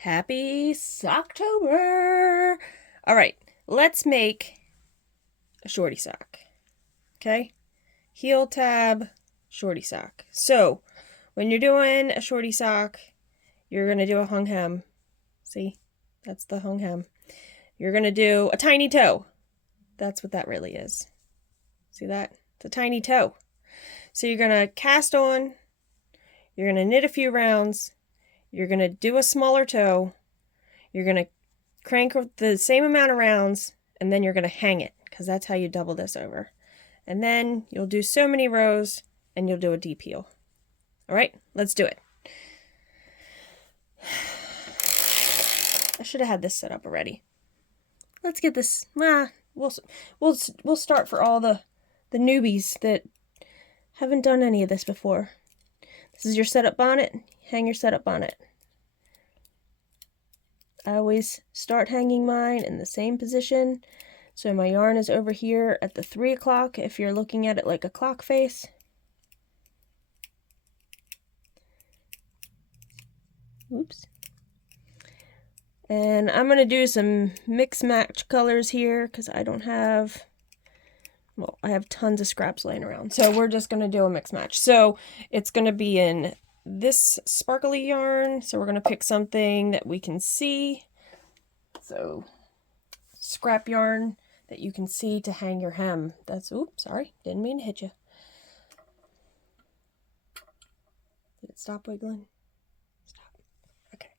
Happy Socktober! All right, let's make a shorty sock. Okay? Heel tab, shorty sock. So, when you're doing a shorty sock, you're going to do a hung hem. See? That's the hung hem. You're going to do a tiny toe. That's what that really is. See that? It's a tiny toe. So you're going to cast on, you're going to knit a few rounds, you're going to do a smaller toe, you're going to crank the same amount of rounds, and then you're going to hang it, because that's how you double this over. And then you'll do so many rows, and you'll do a deep heel. All right, let's do it. I should have had this set up already. Let's get this. We'll start for all the newbies that haven't done any of this before. This is your setup bonnet. Hang your setup bonnet. I always start hanging mine in the same position. So my yarn is over here at the 3 o'clock if you're looking at it like a clock face. Oops. And I'm going to do some mix match colors here because I don't have, well, I have tons of scraps laying around. So we're just going to do a mix match. So it's going to be in this sparkly yarn. So we're going to pick something that we can see. So scrap yarn that you can see to hang your hem. That's, oops, sorry, didn't mean to hit you. Did it stop wiggling? Stop. Okay.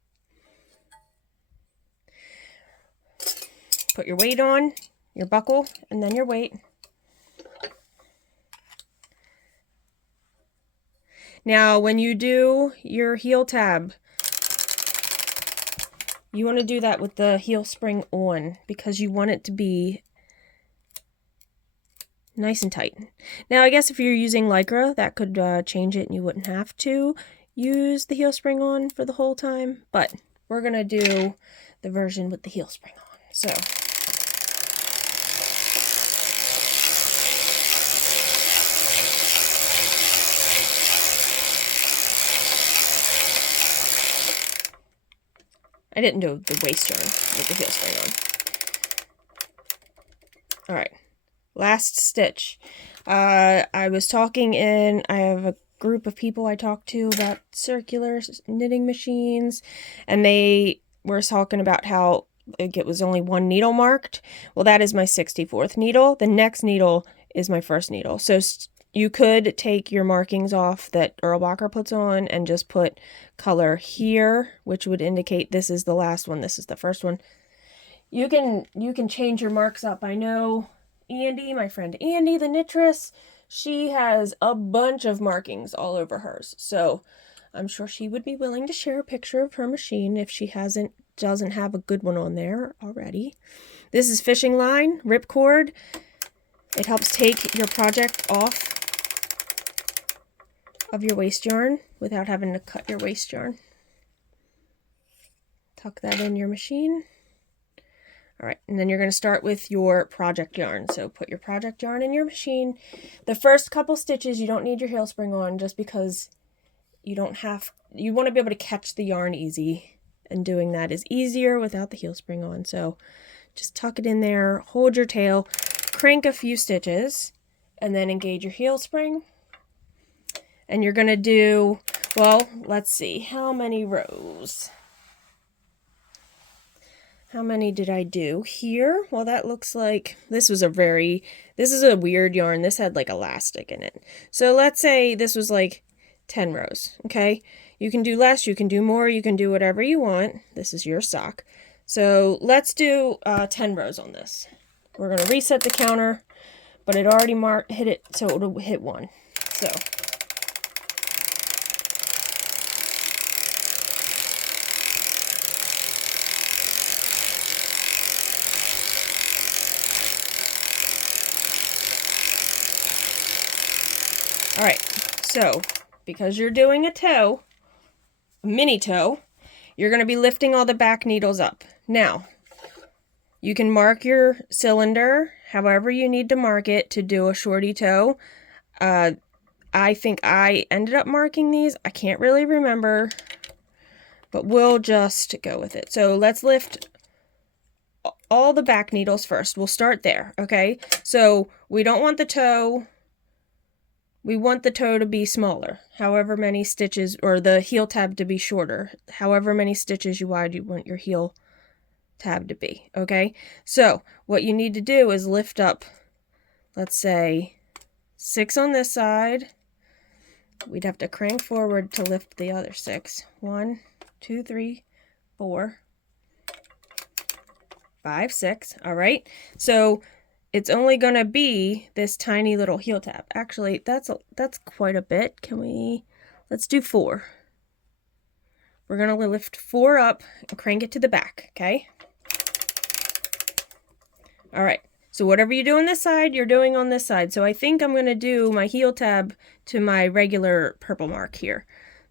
Put your weight on, your buckle, and then your weight. Now, when you do your heel tab, you want to do that with the heel spring on because you want it to be nice and tight. Now, I guess if you're using Lycra, that could change it and you wouldn't have to use the heel spring on for the whole time. But we're going to do the version with the heel spring on. So I didn't do the waist yarn with the heel spring on. All right, last stitch. I was talking I have a group of people I talk to about circular knitting machines, and they were talking about how it was only one needle marked. Well, that is my 64th needle. The next needle is my first needle. So you could take your markings off that Erlbacher puts on and just put color here, which would indicate this is the last one, this is the first one. You can change your marks up. I know Andy, my friend Andy, the knitress, she has a bunch of markings all over hers. So I'm sure she would be willing to share a picture of her machine if she doesn't have a good one on there already. This is fishing line, ripcord. It helps take your project off of your waste yarn without having to cut your waste yarn. Tuck that in your machine. All right, and then you're going to start with your project yarn. So put your project yarn in your machine. The first couple stitches, you don't need your heel spring on just because you want to be able to catch the yarn easy, and doing that is easier without the heel spring on. So just tuck it in there, hold your tail, crank a few stitches, and then engage your heel spring. And you're going to do, well, let's see, how many rows? How many did I do here? Well, that looks like, this is a weird yarn. This had like elastic in it. So let's say this was like 10 rows, okay? You can do less, you can do more, you can do whatever you want. This is your sock. So let's do 10 rows on this. We're going to reset the counter, but it already hit it, so it'll hit 1. So all right, so because you're doing a toe, a mini toe, you're going to be lifting all the back needles up. Now, you can mark your cylinder however you need to mark it to do a shorty toe. I think I ended up marking these. I can't really remember, but we'll just go with it. So let's lift all the back needles first. We'll start there, okay? So we don't want the toe, we want the toe to be smaller, however many stitches, or the heel tab to be shorter, however many stitches wide you want your heel tab to be, okay? So what you need to do is lift up, let's say 6 on this side. We'd have to crank forward to lift the other 6. 1, 2, 3, 4, 5, 6. All right. So it's only going to be this tiny little heel tab. Actually, that's quite a bit. Let's do 4. We're going to lift 4 up and crank it to the back, okay? All right. So whatever you do on this side, you're doing on this side. So I think I'm going to do my heel tab to my regular purple mark here.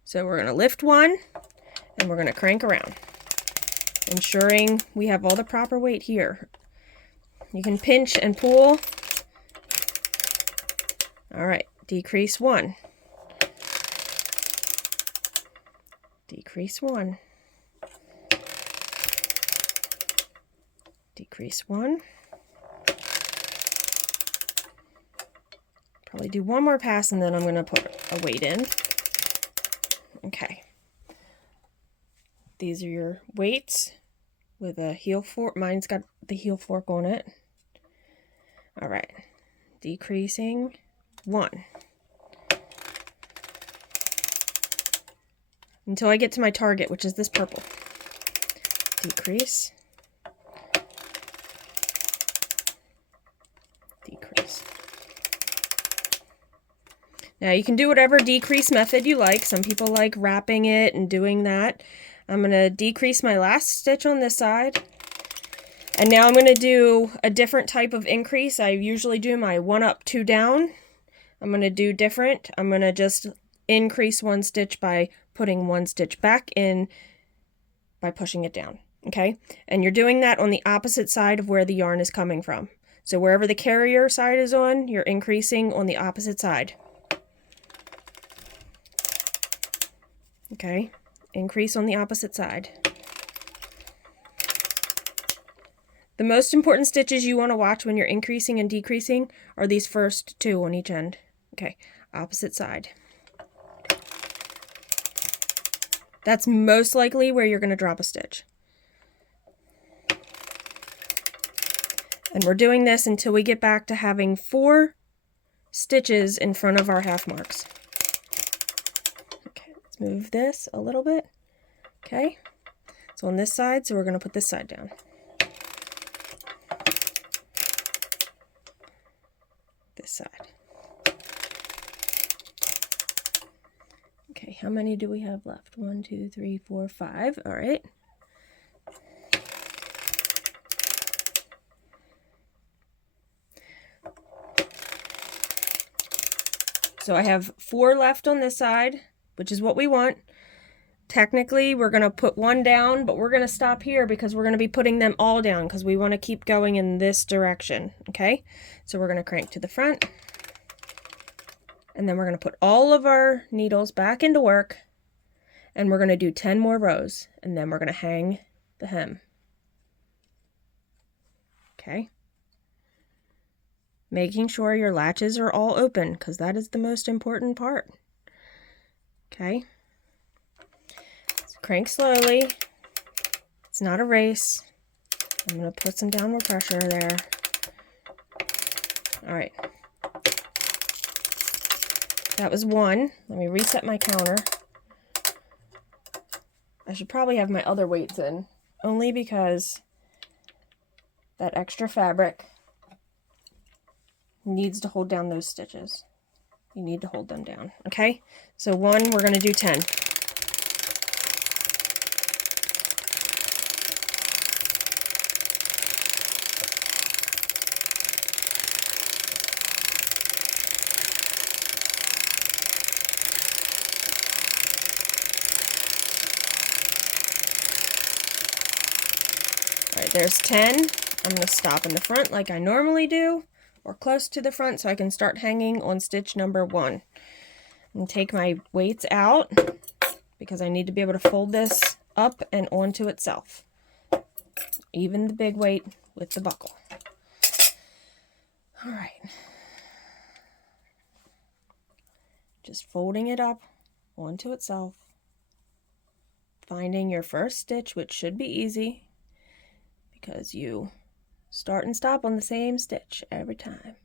So we're going to lift 1 and we're going to crank around, ensuring we have all the proper weight here. You can pinch and pull. All right, decrease 1. Decrease 1. Decrease 1. Probably do one more pass and then I'm going to put a weight in. Okay. These are your weights with a heel fork. Mine's got the heel fork on it. All right. Decreasing 1. Until I get to my target, which is this purple. Decrease. Decrease. Now you can do whatever decrease method you like. Some people like wrapping it and doing that. I'm going to decrease my last stitch on this side. And now I'm going to do a different type of increase. I usually do my 1 up, 2 down. I'm going to do different. I'm going to just increase 1 stitch by putting 1 stitch back in by pushing it down. Okay? And you're doing that on the opposite side of where the yarn is coming from. So wherever the carrier side is on, you're increasing on the opposite side. Okay, increase on the opposite side. The most important stitches you want to watch when you're increasing and decreasing are these first 2 on each end. Okay, opposite side. That's most likely where you're going to drop a stitch. And we're doing this until we get back to having 4 stitches in front of our half marks. Move this a little bit. Okay, so on this side, so we're going to put this side down. This side. Okay, how many do we have left? 1, 2, 3, 4, 5. All right. So I have 4 left on this side, which is what we want. Technically, we're going to put 1 down, but we're going to stop here because we're going to be putting them all down because we want to keep going in this direction, okay? So we're going to crank to the front, and then we're going to put all of our needles back into work, and we're going to do 10 more rows, and then we're going to hang the hem. Okay? Making sure your latches are all open because that is the most important part. Okay, so crank slowly. It's not a race. I'm going to put some downward pressure there. All right. That was 1. Let me reset my counter. I should probably have my other weights in, only because that extra fabric needs to hold down those stitches. You need to hold them down, okay? So 1, we're going to do 10. All right, there's 10. I'm going to stop in the front like I normally do, or close to the front, so I can start hanging on stitch number 1. And take my weights out because I need to be able to fold this up and onto itself. Even the big weight with the buckle. All right. Just folding it up onto itself. Finding your first stitch, which should be easy because you start and stop on the same stitch every time.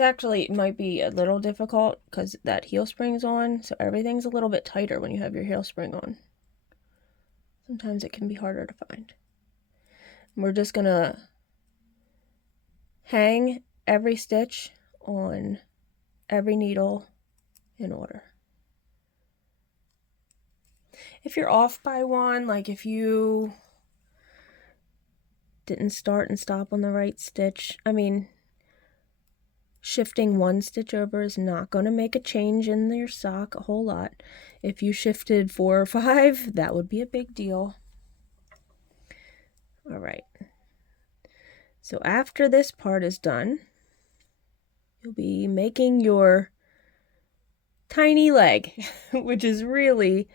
Actually, it might be a little difficult because that heel spring's on, so everything's a little bit tighter when you have your heel spring on. Sometimes it can be harder to find. We're just gonna hang every stitch on every needle in order. If you're off by one, like if you didn't start and stop on the right stitch, I mean, shifting one stitch over is not going to make a change in your sock a whole lot. If you shifted 4 or 5, that would be a big deal. All right. So after this part is done, you'll be making your tiny leg, which is really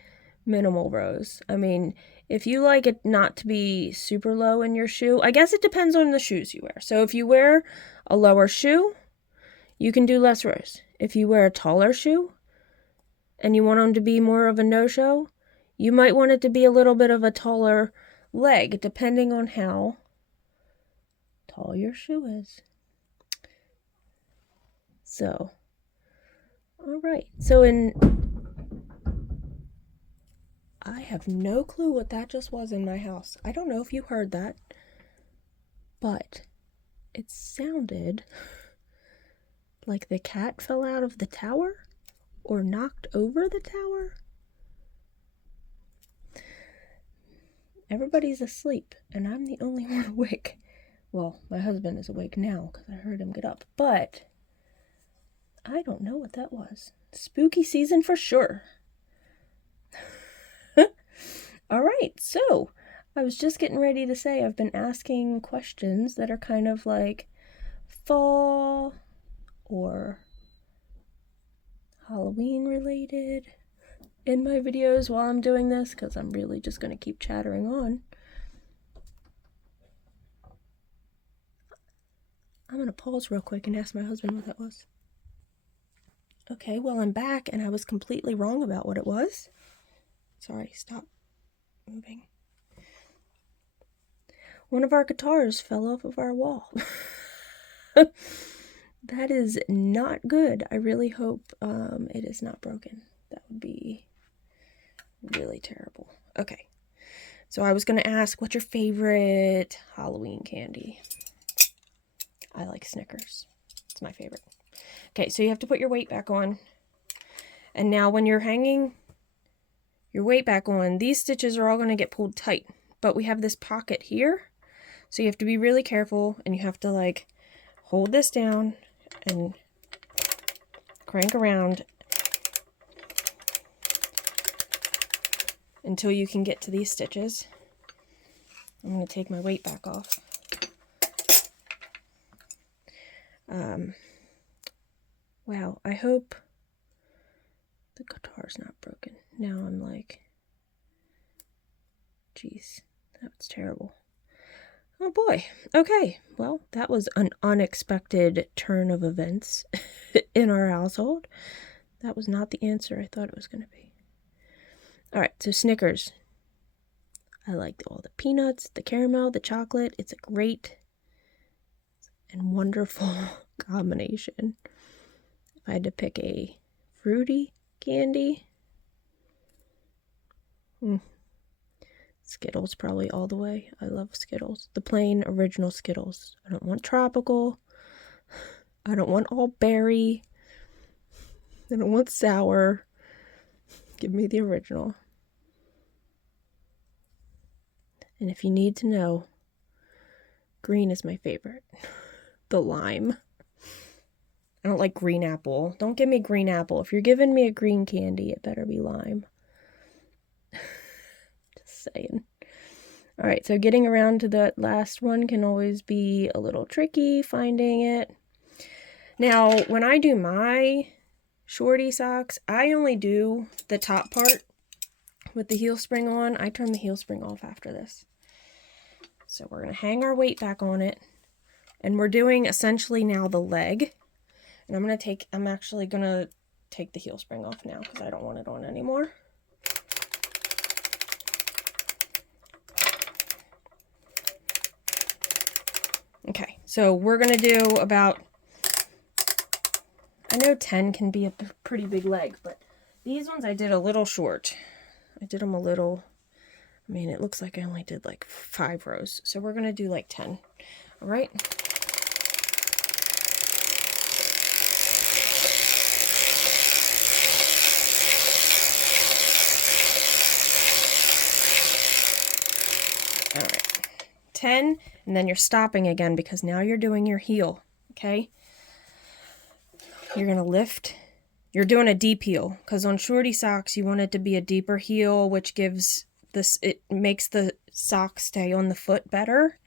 minimal rows. I mean, if you like it not to be super low in your shoe, I guess it depends on the shoes you wear. So if you wear a lower shoe, you can do less rows. If you wear a taller shoe and you want them to be more of a no-show, you might want it to be a little bit of a taller leg, depending on how tall your shoe is. So, all right. So I have no clue what that just was in my house. I don't know if you heard that, but it sounded like the cat fell out of the tower or knocked over the tower. Everybody's asleep and I'm the only one awake. Well, my husband is awake now because I heard him get up, but I don't know what that was. Spooky season for sure. All right, so I was just getting ready to say I've been asking questions that are kind of like fall or Halloween related in my videos while I'm doing this, because I'm really just going to keep chattering on. I'm going to pause real quick and ask my husband what that was. Okay, well, I'm back and I was completely wrong about what it was. Sorry, stop moving. One of our guitars fell off of our wall. That is not good. I really hope it is not broken. That would be really terrible. Okay, so I was going to ask, what's your favorite Halloween candy? I like Snickers. It's my favorite. Okay, so you have to put your weight back on. And now when you're hanging your weight back on, these stitches are all going to get pulled tight. But we have this pocket here. So you have to be really careful and you have to like hold this down and crank around until you can get to these stitches. I'm going to take my weight back off. Wow, I hope the guitar's not broken. Now I'm like, geez, that's terrible. Oh boy. Okay, well, that was an unexpected turn of events in our household. That was not the answer I thought it was going to be. All right, so Snickers. I like all the peanuts, the caramel, the chocolate. It's a great and wonderful combination. If I had to pick a fruity candy, Skittles probably all the way. I love Skittles. The plain original Skittles. I don't want tropical. I don't want all berry. I don't want sour. Give me the original. And if you need to know, green is my favorite. The lime. I don't like green apple. Don't give me green apple. If you're giving me a green candy, it better be lime. Just saying. All right, so getting around to that last one can always be a little tricky, finding it. Now, when I do my shorty socks, I only do the top part with the heel spring on. I turn the heel spring off after this. So we're going to hang our weight back on it. And we're doing essentially now the leg. And I'm actually going to take the heel spring off now because I don't want it on anymore. Okay, so we're going to do about, I know 10 can be a pretty big leg, but these ones I did a little short. I did them a little, I mean, it looks like I only did like 5 rows. So we're going to do like 10. All right. All right. 10, and then you're stopping again because now you're doing your heel, okay? You're going to lift. You're doing a deep heel because on shorty socks you want it to be a deeper heel, which gives this, it makes the sock stay on the foot better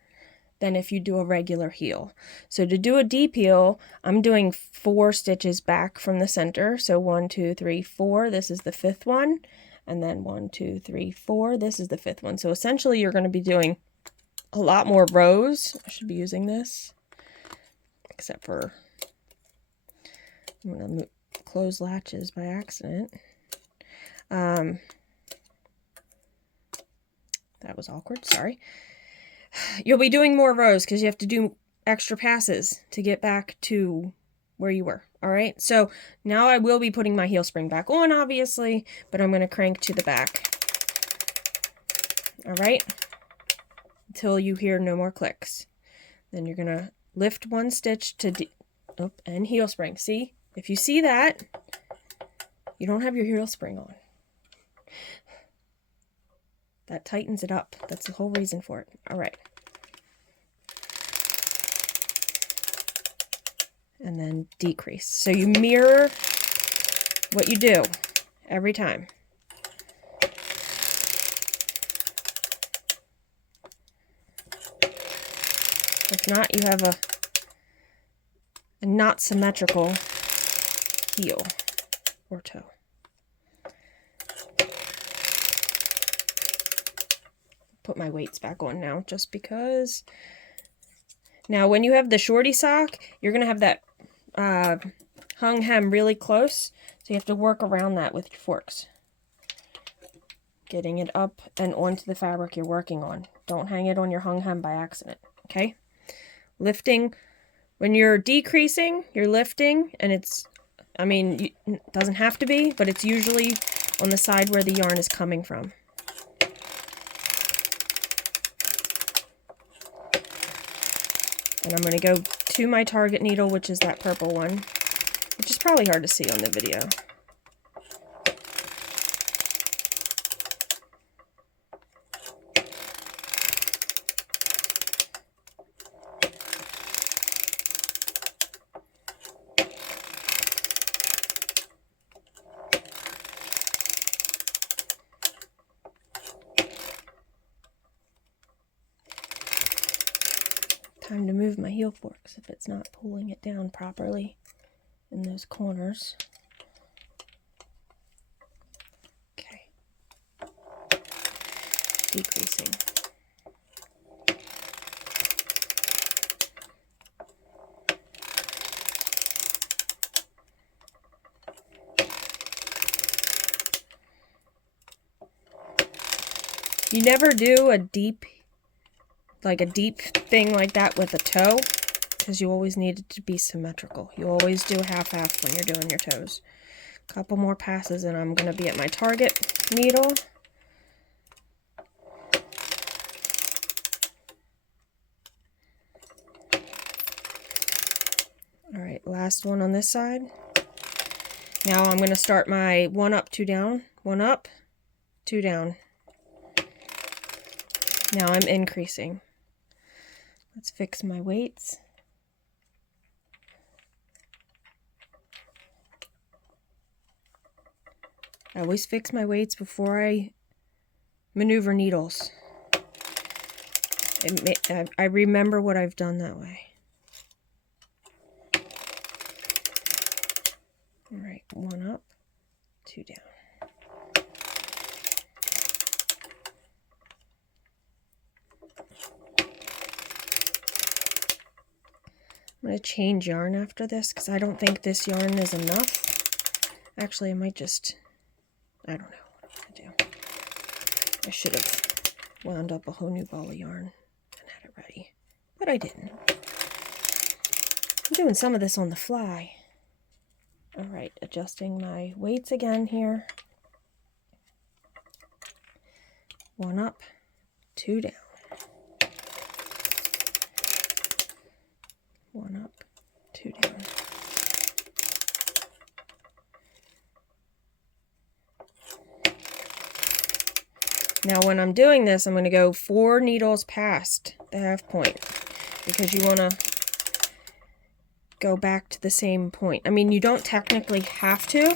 than if you do a regular heel. So to do a deep heel, I'm doing 4 stitches back from the center. So 1, 2, 3, 4. This is the 5th one. And then 1, 2, 3, 4. This is the 5th one. So essentially you're going to be doing a lot more rows. I should be using this, except for I'm going to close latches by accident. That was awkward, sorry. You'll be doing more rows because you have to do extra passes to get back to where you were. All right, so now I will be putting my heel spring back on, obviously, but I'm going to crank to the back. All right, until you hear no more clicks. Then you're going to lift 1 stitch to and heel spring. See, if you see that, you don't have your heel spring on. That tightens it up. That's the whole reason for it. All right. And then decrease. So you mirror what you do every time. If not, you have a not symmetrical heel or toe. Put my weights back on now just because. Now when you have the shorty sock, you're going to have that hung hem really close, so you have to work around that with your forks. Getting it up and onto the fabric you're working on. Don't hang it on your hung hem by accident, okay? Lifting, when you're decreasing, you're lifting, and it's, I mean, it doesn't have to be, but it's usually on the side where the yarn is coming from. And I'm going to go to my target needle, which is that purple one, which is probably hard to see on the video. Time to move my heel forks if it's not pulling it down properly in those corners. Okay. Decreasing. You never do a deep thing like that with a toe, because you always need it to be symmetrical. You always do half-half when you're doing your toes. A couple more passes and I'm going to be at my target needle. All right, last one on this side. Now I'm going to start my 1 up, 2 down, 1 up, 2 down. Now I'm increasing. Let's fix my weights. I always fix my weights before I maneuver needles. I remember what I've done that way. All right, 1 up, 2 down. I'm going to change yarn after this because I don't think this yarn is enough. Actually, I might just, I don't know what I'm going to do. I should have wound up a whole new ball of yarn and had it ready, but I didn't. I'm doing some of this on the fly. All right, adjusting my weights again here. 1 up, 2 down. 1 up, 2 down. Now when I'm doing this, I'm going to go 4 needles past the half point because you want to go back to the same point. I mean, you don't technically have to.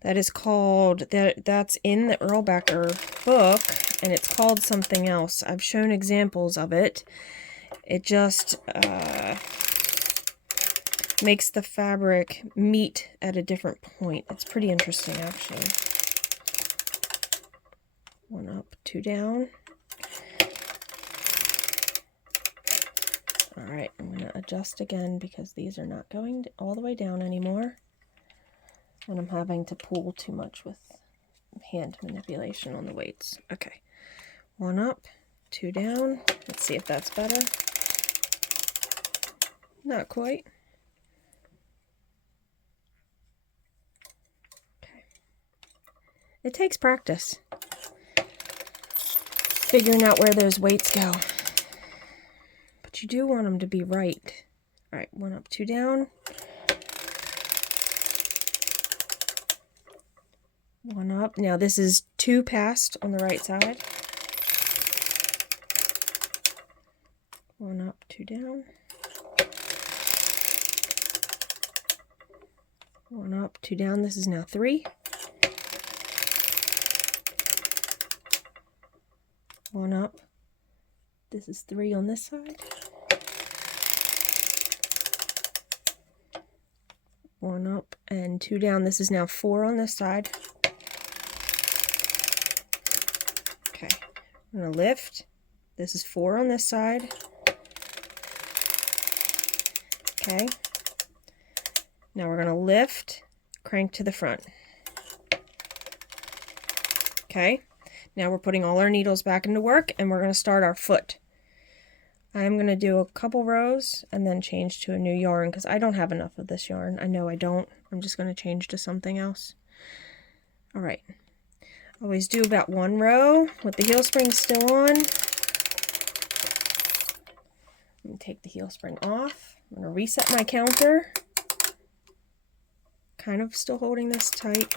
That is called, that's in the Erlbacher book, and it's called something else. I've shown examples of it. It just makes the fabric meet at a different point. It's pretty interesting, actually. 1 up, 2 down. All right, I'm going to adjust again because these are not going all the way down anymore. And I'm having to pull too much with hand manipulation on the weights. Okay, 1 up, 2 down. Let's see if that's better. Not quite. Okay. It takes practice figuring out where those weights go. But you do want them to be right. All right, 1 up, 2 down. 1 up. Now this is 2 past on the right side. 1 up, 2 down. 1 up, 2 down. This is now 3. 1 up. This is 3 on this side. 1 up and 2 down. This is now 4 on this side. Okay, I'm going to lift. This is 4 on this side. Okay. Now we're going to lift, crank to the front. Okay. Now we're putting all our needles back into work and we're going to start our foot. I'm going to do a couple rows and then change to a new yarn because I don't have enough of this yarn. I know I don't. I'm just going to change to something else. All right. Always do about 1 row with the heel spring still on. Let me take the heel spring off. I'm going to reset my counter. Kind of still holding this tight.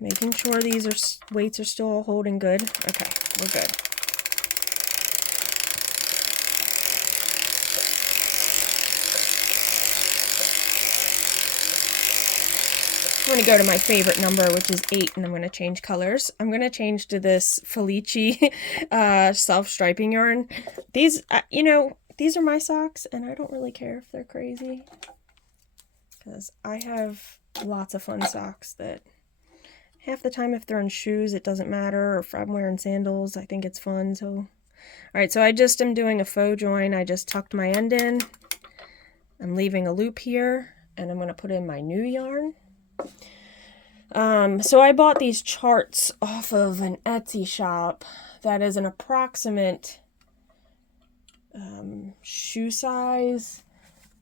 Making sure these weights are still all holding good. Okay, we're good. I'm going to go to my favorite number, which is 8, and I'm going to change colors. I'm going to change to this Felici self-striping yarn. These, you know, these are my socks, and I don't really care if they're crazy. Because I have lots of fun socks that half the time if they're in shoes, it doesn't matter. Or if I'm wearing sandals, I think it's fun. So, all right, so I just am doing a faux join. I just tucked my end in. I'm leaving a loop here, and I'm going to put in my new yarn. So I bought these charts off of an Etsy shop that is an approximate shoe size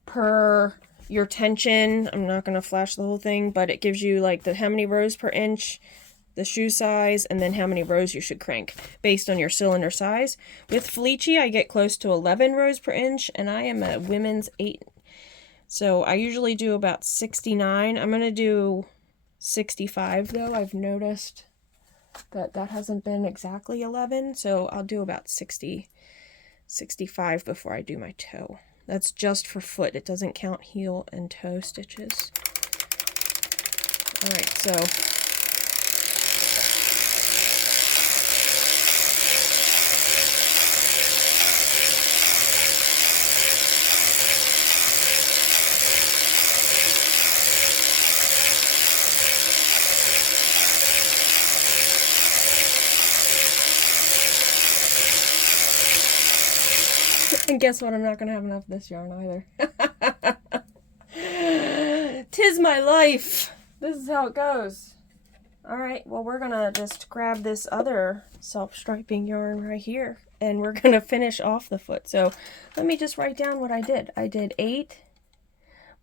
per your tension. I'm not going to flash the whole thing, but it gives you like how many rows per inch, the shoe size, and then how many rows you should crank based on your cylinder size. With Felici, I get close to 11 rows per inch, and I am a women's 8. So I usually do about 69. I'm going to do 65 though. I've noticed that hasn't been exactly 11, so I'll do about 60, 65 before I do my toe. That's just for foot. It doesn't count heel and toe stitches. All right, so And guess what? I'm not going to have enough of this yarn either. 'Tis my life. This is how it goes. Alright, well, we're going to just grab this other self-striping yarn right here. And we're going to finish off the foot. So let me just write down what I did. I did 8.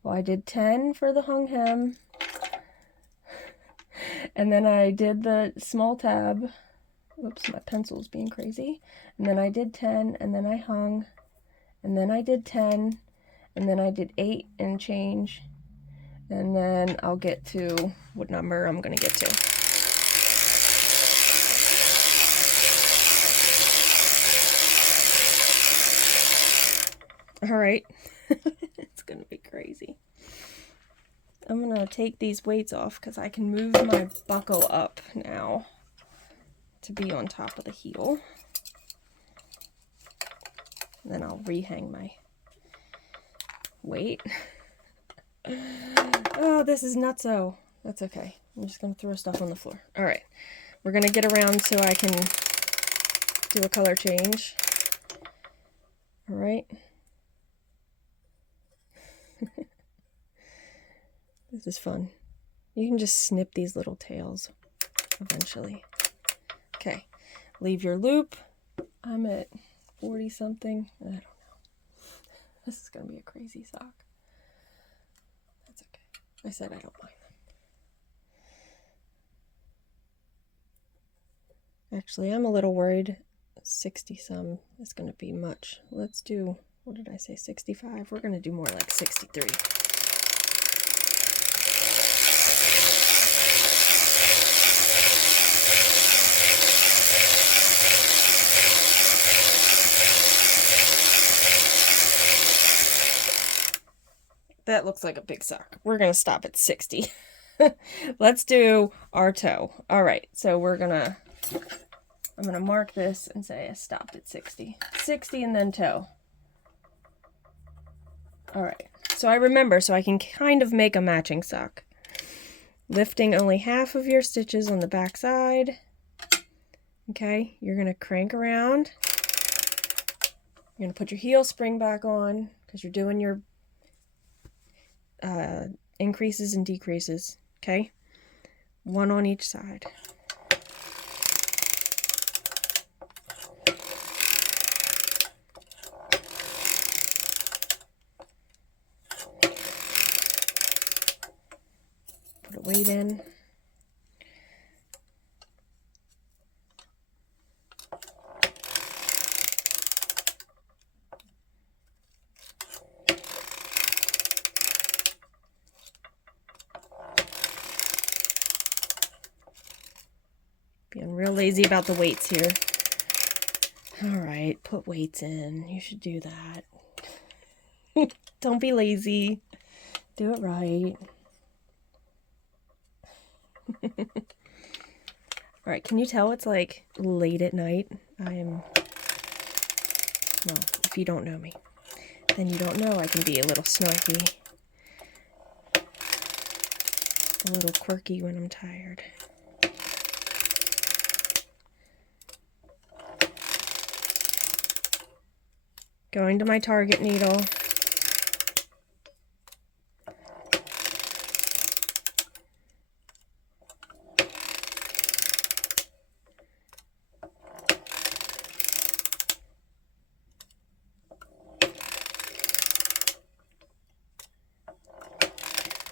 Well, I did 10 for the hung hem. And then I did the small tab. Whoops, my pencil's being crazy. And then I did 10, and then I hung. And then I did 10, and then I did 8 and change. And then I'll get to what number I'm going to get to. All right. It's going to be crazy. I'm going to take these weights off because I can move my buckle up now to be on top of the heel. And then I'll rehang my weight. Oh, this is nutso. That's okay. I'm just going to throw stuff on the floor. All right. We're going to get around so I can do a color change. All right. This is fun. You can just snip these little tails eventually. Okay, leave your loop. I'm at 40 something. I don't know. This is going to be a crazy sock. That's okay. I said I don't mind them. Actually, I'm a little worried. 60 some is going to be much. Let's do, what did I say, 65? We're going to do more like 63. That looks like a big sock. We're going to stop at 60. Let's do our toe. All right, so I'm going to mark this and say I stopped at 60. 60 and then toe. All right, so I remember, so I can kind of make a matching sock. Lifting only half of your stitches on the back side. Okay, you're going to crank around. You're going to put your heel spring back on because you're doing your increases and decreases, okay? One on each side. Put a weight in. Being real lazy about the weights here. All right, put weights in. You should do that. Don't be lazy. Do it right. All right, can you tell it's like late at night? Well, if you don't know me, then you don't know I can be a little snarky. A little quirky when I'm tired. Going to my target needle.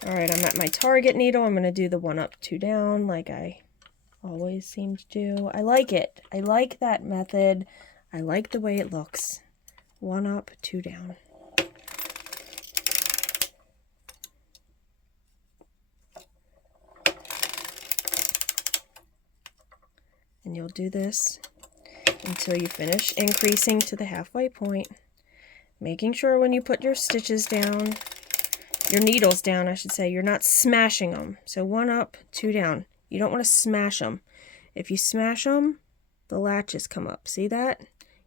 All right, I'm at my target needle. I'm going to do the 1 up, 2 down like I always seem to do. I like it. I like that method. I like the way it looks. 1 up, 2 down. And you'll do this until you finish increasing to the halfway point, making sure when you put your stitches down, your needles down, I should say, you're not smashing them. So 1 up, 2 down. You don't want to smash them. If you smash them, the latches come up. See that?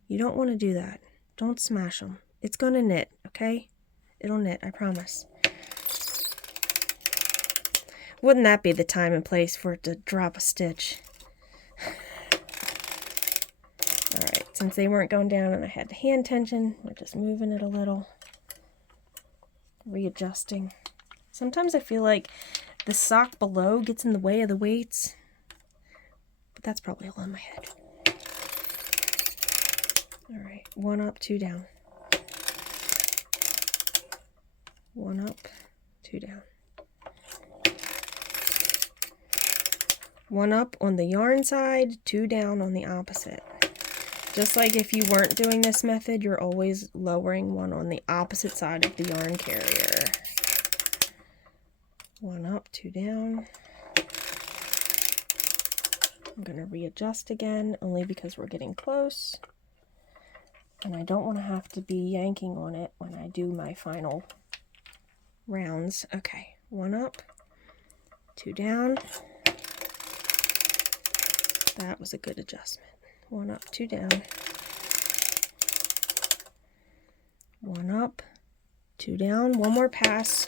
You don't want to do that. Don't smash them. It's going to knit, okay? It'll knit, I promise. Wouldn't that be the time and place for it to drop a stitch? Alright, since they weren't going down and I had the hand tension, we're just moving it a little, readjusting. Sometimes I feel like the sock below gets in the way of the weights, but that's probably all in my head. All right, 1 up, 2 down. 1 up, 2 down. 1 up on the yarn side, 2 down on the opposite. Just like if you weren't doing this method, you're always lowering 1 on the opposite side of the yarn carrier. 1 up, 2 down. I'm going to readjust again, only because we're getting close. And I don't want to have to be yanking on it when I do my final rounds. Okay, 1 up, 2 down. That was a good adjustment. 1 up, 2 down. 1 up, 2 down. 1 more pass.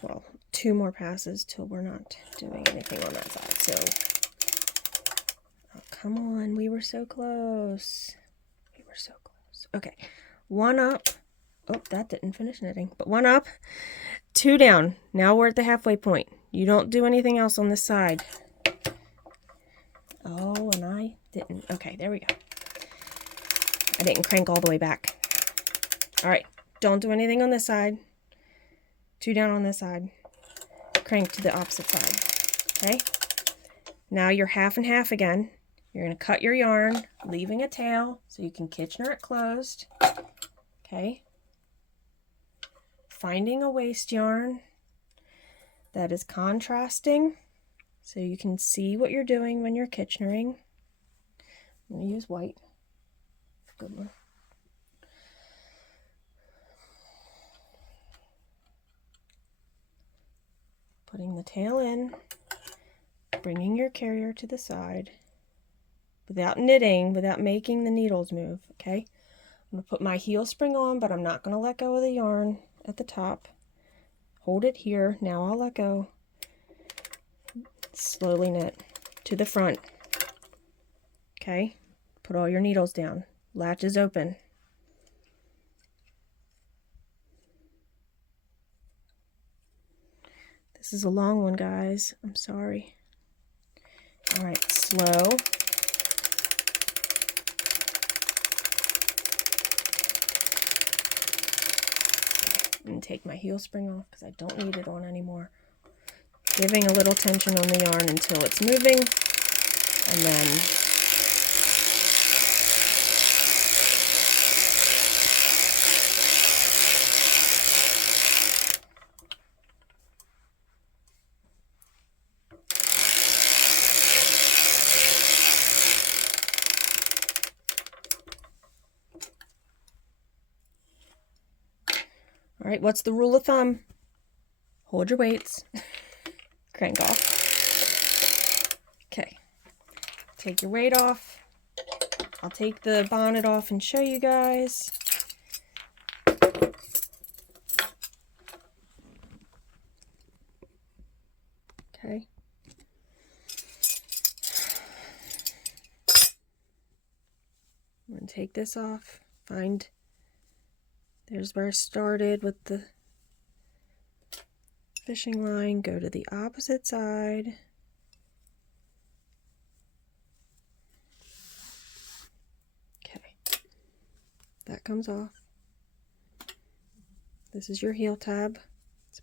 Well, 2 more passes till we're not doing anything on that side. So, oh, come on, we were so close. We were so close. Okay, 1 up. Oh, that didn't finish knitting, but 1 up, 2 down. Now we're at the halfway point. You don't do anything else on this side. Oh, and I didn't. Okay, there we go. I didn't crank all the way back. All right, don't do anything on this side. 2 down on this side. Crank to the opposite side. Okay? Now you're half and half again. You're going to cut your yarn, leaving a tail so you can Kitchener it closed. Okay? Finding a waste yarn that is contrasting so you can see what you're doing when you're Kitchenering. I'm going to use white. Good one. Putting the tail in, bringing your carrier to the side without knitting, without making the needles move, okay? I'm going to put my heel spring on, but I'm not going to let go of the yarn at the top. Hold it here. Now I'll let go. Slowly knit to the front. Okay? Put all your needles down. Latch is open. This is a long one, guys. I'm sorry. All right, slow. And take my heel spring off because I don't need it on anymore. Giving a little tension on the yarn until it's moving, and then all right, what's the rule of thumb? Hold your weights. Crank off. Okay. Take your weight off. I'll take the bonnet off and show you guys. Okay. I'm going to take this off. There's where I started with the fishing line. Go to the opposite side. Okay. That comes off. This is your heel tab. It's a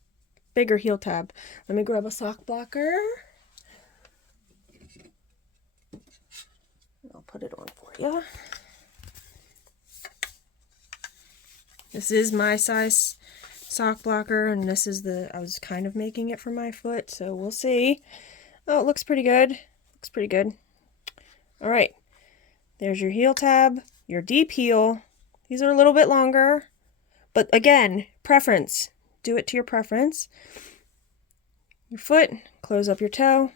bigger heel tab. Let me grab a sock blocker. I'll put it on for you. This is my size sock blocker, and this is I was kind of making it for my foot, so we'll see. Oh, it looks pretty good. Looks pretty good. All right. There's your heel tab, your deep heel. These are a little bit longer, but again, preference. Do it to your preference. Your foot, close up your toe.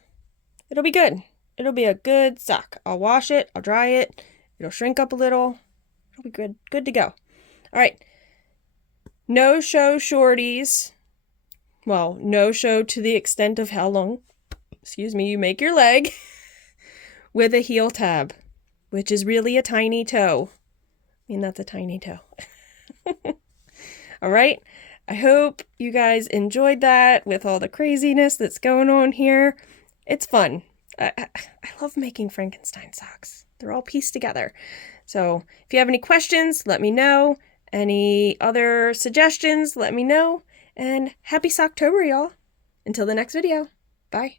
It'll be good. It'll be a good sock. I'll wash it, I'll dry it. It'll shrink up a little. It'll be good. Good to go. All right. No show shorties. Well, no show to the extent of how long, excuse me, you make your leg with a heel tab. which is really a tiny toe. I mean, that's a tiny toe. All right. I hope you guys enjoyed that with all the craziness that's going on here. It's fun. I love making Frankenstein socks. They're all pieced together. So if you have any questions, let me know. Any other suggestions, let me know. And happy Socktober, y'all. Until the next video. Bye.